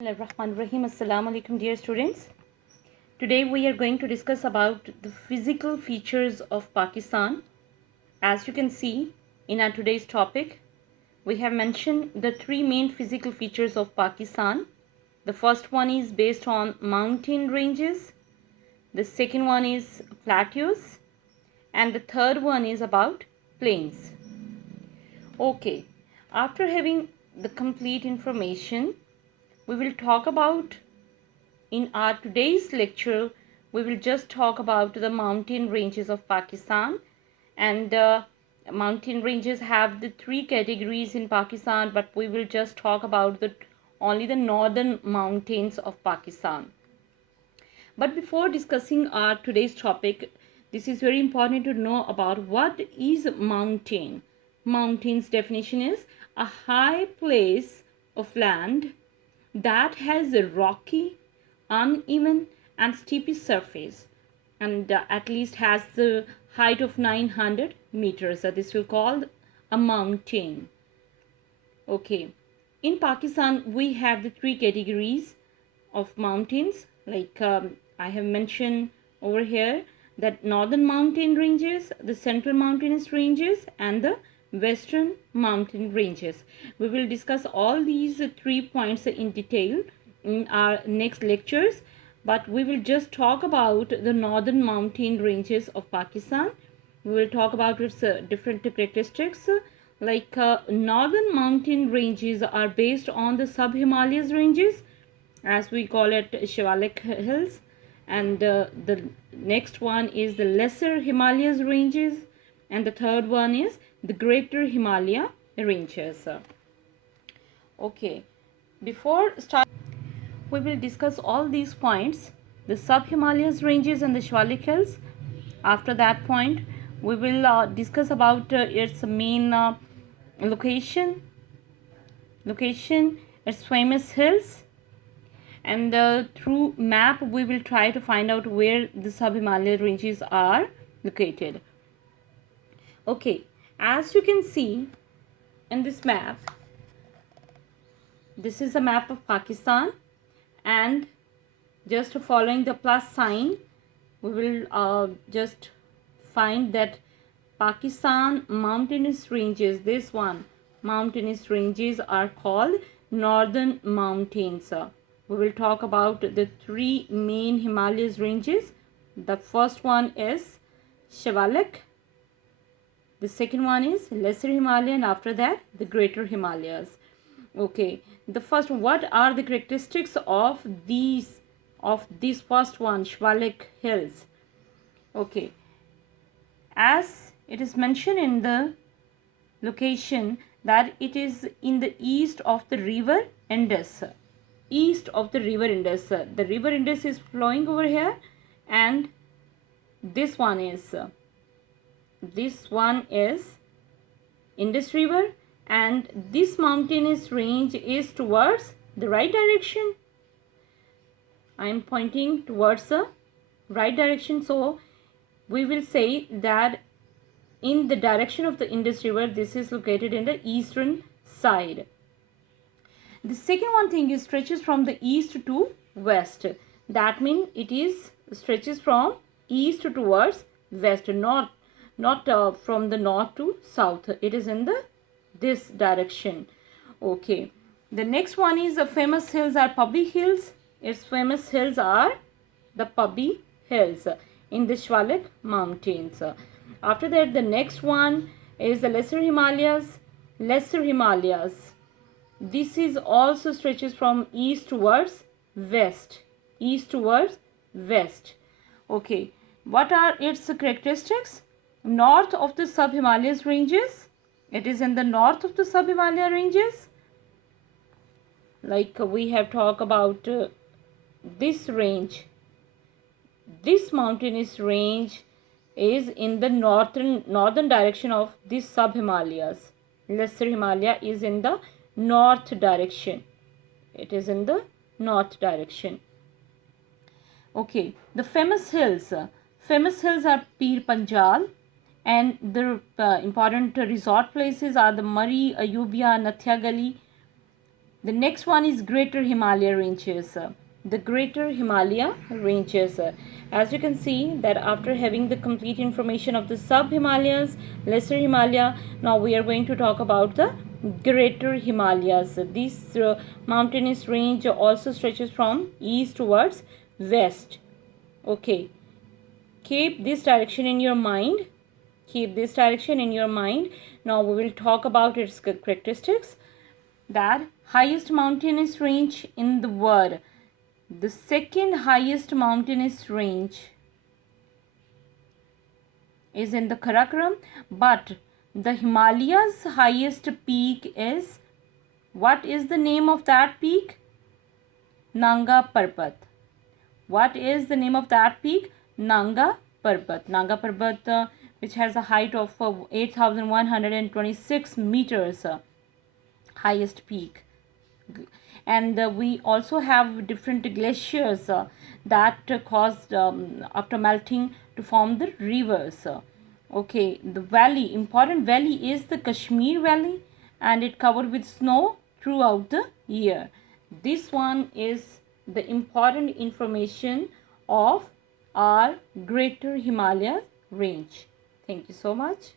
Rahim. Assalamu alaikum, dear students. Today we are going to discuss about the physical features of Pakistan. As you can see in our today's topic, we have mentioned the three main physical features of Pakistan. The first one is based on mountain ranges, the second one is plateaus, and the third one is about plains. Okay, after having the complete information, we will talk about in our today's lecture, we will just talk about the mountain ranges of Pakistan. And mountain ranges have the three categories in Pakistan, but we will just talk about only the northern mountains of Pakistan. But before discussing our today's topic, this is very important to know about what is mountain. Mountain's definition is a high place of land that has a rocky, uneven and steep surface, and at least has the height of 900 meters. So this will called a mountain. Okay, in Pakistan we have the three categories of mountains, like I have mentioned over here, that northern mountain ranges, the central mountainous ranges, and the western mountain ranges. We will discuss all these three points in detail in our next lectures, but we will just talk about the northern mountain ranges of Pakistan. We will talk about its different characteristics, like northern mountain ranges are based on the sub-Himalayas ranges, as we call it Shivalik Hills, and the next one is the lesser Himalayas ranges, and the third one is the greater Himalaya ranges. Okay, before start, we will discuss all these points, the sub-Himalayas ranges and the Shivalik Hills. After that point, we will discuss about its main location, its famous hills, and through map we will try to find out where the sub-Himalaya ranges are located. Okay, as you can see in this map, this is a map of Pakistan, and just following the plus sign, we will just find that Pakistan mountainous ranges, this one, mountainous ranges are called northern mountains. We will talk about the three main Himalayas ranges. The first one is Shivalik, the second one is lesser Himalaya, and after that the greater Himalayas. Okay, the first, what are the characteristics of this first one, Shivalik Hills? Okay, as it is mentioned in the location that it is in the east of the river Indus. East of the river Indus. The river Indus is flowing over here, and this one is Indus River, and this mountainous range is towards the right direction. I am pointing towards the right direction, so we will say that in the direction of the Indus River, this is located in the eastern side. The second one thing is stretches from the east to west. That means it is stretches from east towards west, not from the north to south. It is in this direction. Okay, the next one is the famous hills are Pabbi Hills. Its famous hills are the Pabbi Hills in the Shivalik mountains. After that, the next one is the lesser Himalayas. Lesser Himalayas, this is also stretches from east towards west. East towards west. Okay, what are its characteristics? North of the sub-Himalayas ranges. It is in the north of the sub-Himalaya ranges. Like we have talked about this range. This mountainous range is in the northern direction of this sub-Himalayas. Lesser Himalaya is in the north direction. It is in the north direction. Okay, the famous hills. Famous hills are Pir Panjal, and the important resort places are the Murree, Ayubia, Nathia Gali. The next one is Greater Himalaya Ranges. The Greater Himalaya Ranges. As you can see that after having the complete information of the sub-Himalayas, Lesser Himalaya, now we are going to talk about the Greater Himalayas. This mountainous range also stretches from east towards west. Okay, keep this direction in your mind. Keep this direction in your mind. Now we will talk about its characteristics. That highest mountainous range in the world. The second highest mountainous range is in the Karakoram, but the Himalayas highest peak is, what is the name of that peak? Nanga Parbat. What is the name of that peak? Nanga Parbat. Nanga Parbat, which has a height of 8,126 meters. Highest peak. And we also have different glaciers that caused after melting to form the rivers. Okay, the valley, important valley is the Kashmir Valley, and it covered with snow throughout the year. This one is the important information of our Greater Himalaya range. Thank you so much.